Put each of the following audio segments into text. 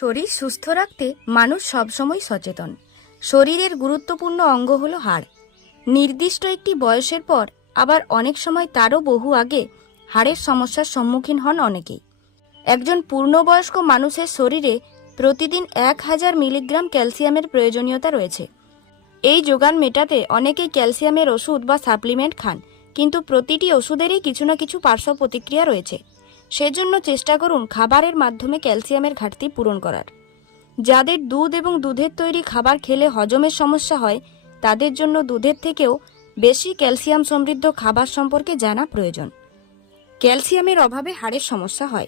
শরীর সুস্থ রাখতে মানুষ সবসময় সচেতন। শরীরের গুরুত্বপূর্ণ অঙ্গ হলো হাড়। নির্দিষ্ট একটি বয়সের পর আবার অনেক সময় তারও বহু আগে হাড়ের সমস্যার সম্মুখীন হন অনেকেই। একজন পূর্ণবয়স্ক মানুষের শরীরে প্রতিদিন এক হাজার মিলিগ্রাম ক্যালসিয়ামের প্রয়োজনীয়তা রয়েছে। এই যোগান মেটাতে অনেকেই ক্যালসিয়ামের ওষুধ বা সাপ্লিমেন্ট খান, কিন্তু প্রতিটি ওষুধেরই কিছু না কিছু পার্শ্ব প্রতিক্রিয়া রয়েছে। সেজন্য চেষ্টা করুন খাবারের মাধ্যমে ক্যালসিয়ামের ঘাটতি পূরণ করার। যাদের দুধ এবং দুধের তৈরি খাবার খেলে হজমের সমস্যা হয়, তাদের জন্য দুধের থেকেও বেশি ক্যালসিয়াম সমৃদ্ধ খাবার সম্পর্কে জানা প্রয়োজন। ক্যালসিয়ামের অভাবে হাড়ের সমস্যা হয়।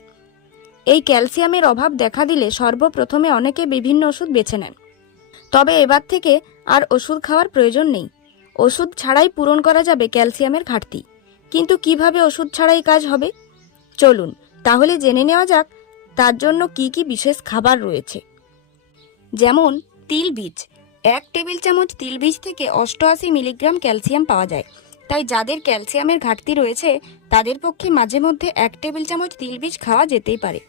এই ক্যালসিয়ামের অভাব দেখা দিলে সর্বপ্রথমে অনেকে বিভিন্ন ওষুধ বেছে নেন। তবে এবার থেকে আর ওষুধ খাওয়ার প্রয়োজন নেই। ওষুধ ছাড়াই পূরণ করা যাবে ক্যালসিয়ামের ঘাটতি। কিন্তু কীভাবে ওষুধ ছাড়াই কাজ হবে? চলুন, তাহলে জেনে নেওয়া যাক তার জন্য কি কি বিশেষ খাবার রয়েছে। যেমন, তিল বীজ। এক টেবিল চামচ তিল বীজ থেকে অষ্টআশি মিলিগ্রাম ক্যালসিয়াম পাওয়া যায়। তাই যাদের ক্যালসিয়ামের ঘাটতি রয়েছে, তাদের পক্ষে মাঝে মধ্যে এক টেবিল চামচ তিল বীজ খাওয়া যেতেই পারে।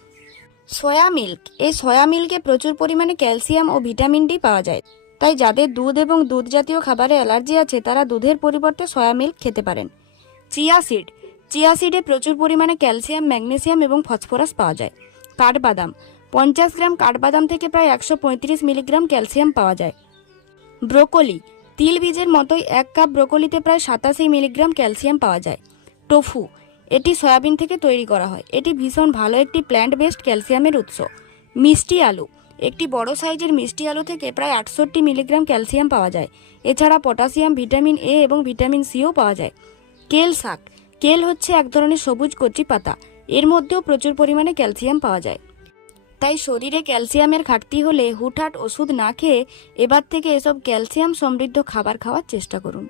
Soya milk. এই সয়া মিল্কে প্রচুর পরিমাণে ক্যালসিয়াম ও ভিটামিন ডি পাওয়া যায়। তাই যাদের দুধ এবং দুধ জাতীয় খাবারে অ্যালার্জি আছে, তারা দুধের পরিবর্তে সয়া মিল্ক খেতে পারেন। Chia seed. চিয়া সিডে প্রচুর পরিমাণে ক্যালসিয়াম, ম্যাগনেসিয়াম এবং ফসফরাস পাওয়া যায়। কাঠবাদাম, পঞ্চাশ গ্রাম কাঠবাদাম থেকে প্রায় একশো পঁয়ত্রিশ মিলিগ্রাম ক্যালসিয়াম পাওয়া যায়। ব্রোকলি, তিল বীজের মতোই এক কাপ ব্রোকলিতে প্রায় সাতাশি মিলিগ্রাম ক্যালসিয়াম পাওয়া যায়। টোফু, এটি সয়াবিন থেকে তৈরি করা হয়। এটি ভীষণ ভালো একটি প্ল্যান্ট বেসড ক্যালসিয়ামের উৎস। মিষ্টি আলু, একটি বড় সাইজের মিষ্টি আলু থেকে প্রায় আটষট্টি মিলিগ্রাম ক্যালসিয়াম পাওয়া যায়। এছাড়া পটাশিয়াম, ভিটামিন এ এবং ভিটামিন সিও পাওয়া যায়। কেল শাক কেল হচ্ছে এক ধরনের সবুজ কচি পাতা। এর মধ্যেও প্রচুর পরিমাণে ক্যালসিয়াম পাওয়া যায়। তাই শরীরে ক্যালসিয়ামের ঘাটতি হলে হুটহাট ওষুধ না খেয়ে এবার থেকে এসব ক্যালসিয়াম সমৃদ্ধ খাবার খাওয়ার চেষ্টা করুন।